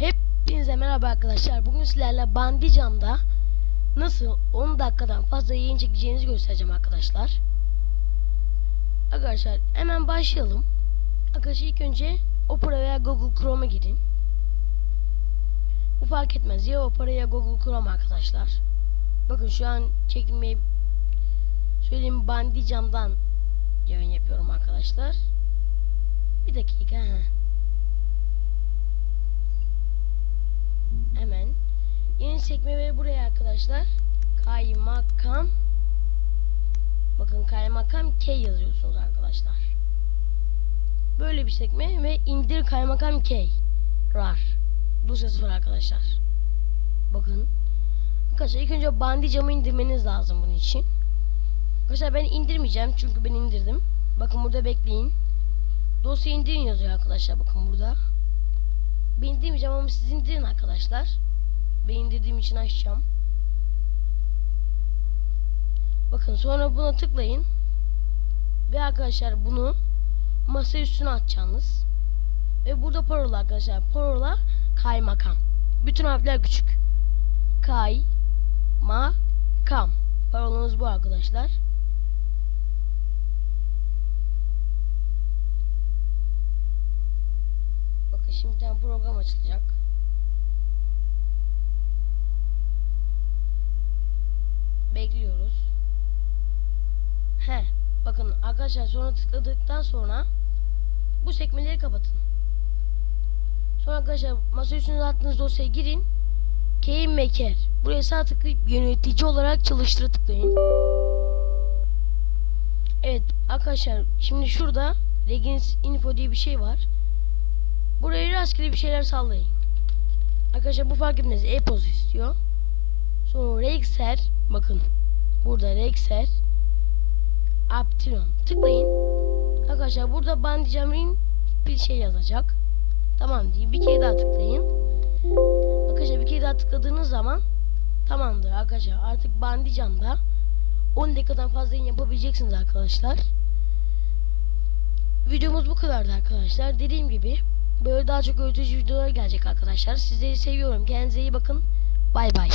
Hepinize merhaba arkadaşlar. Bugün sizlerle Bandicam'da nasıl 10 dakikadan fazla yayın çekeceğinizi göstereceğim arkadaşlar. Arkadaşlar hemen başlayalım. Arkadaşlar ilk önce Opera veya Google Chrome'a girin. Bu fark etmez. Ya Opera ya Google Chrome arkadaşlar. Bakın şu an çekmeyi söyleyeyim Bandicam'dan yayın yapıyorum arkadaşlar. Bir dakika. Heh. Hemen yeni sekme ve buraya arkadaşlar kaymakam bakın kaymakam K yazıyorsunuz arkadaşlar. Böyle bir sekme ve indir kaymakam K rar dosyası var arkadaşlar. Bakın arkadaşlar ilk önce bandicamı indirmeniz lazım bunun için. Arkadaşlar ben indirmeyeceğim çünkü ben indirdim. Bakın burada bekleyin. Dosya indirin yazıyor arkadaşlar bakın burada. Ben indirmeyeceğim ama siz indirin arkadaşlar. Ben indirdiğim için açacağım. Bakın sonra buna tıklayın. Ve arkadaşlar bunu masa üstüne atacaksınız. Ve burada parola arkadaşlar. Parola kaymakam. Bütün harfler küçük. Kay ma kam. Parolamız bu arkadaşlar. Bakın şimdi bir tane program açılacak. He, bakın arkadaşlar sonra tıkladıktan sonra bu sekmeleri kapatın. Sonra arkadaşlar masa üstüne attığınız dosyaya girin. Keyim Maker. Buraya sağ tıklayıp yönetici olarak çalıştırı tıklayın. Evet arkadaşlar şimdi şurada Legends Info diye bir şey var. Buraya rastgele bir şeyler sallayın. Arkadaşlar bu fark etmez. E-post istiyor. Sonra Rexer bakın burada Rexer Aptilon tıklayın. Arkadaşlar burada Bandicam'in bir şey yazacak. Tamam diye bir kere daha tıklayın. Arkadaşlar bir kere daha tıkladığınız zaman tamamdır arkadaşlar. Artık Bandicam'da 10 dakikadan fazla yapabileceksiniz arkadaşlar. Videomuz bu kadardı arkadaşlar. Dediğim gibi böyle daha çok öğretici videolar gelecek arkadaşlar. Sizleri seviyorum. Kendinize iyi bakın. Bay bay.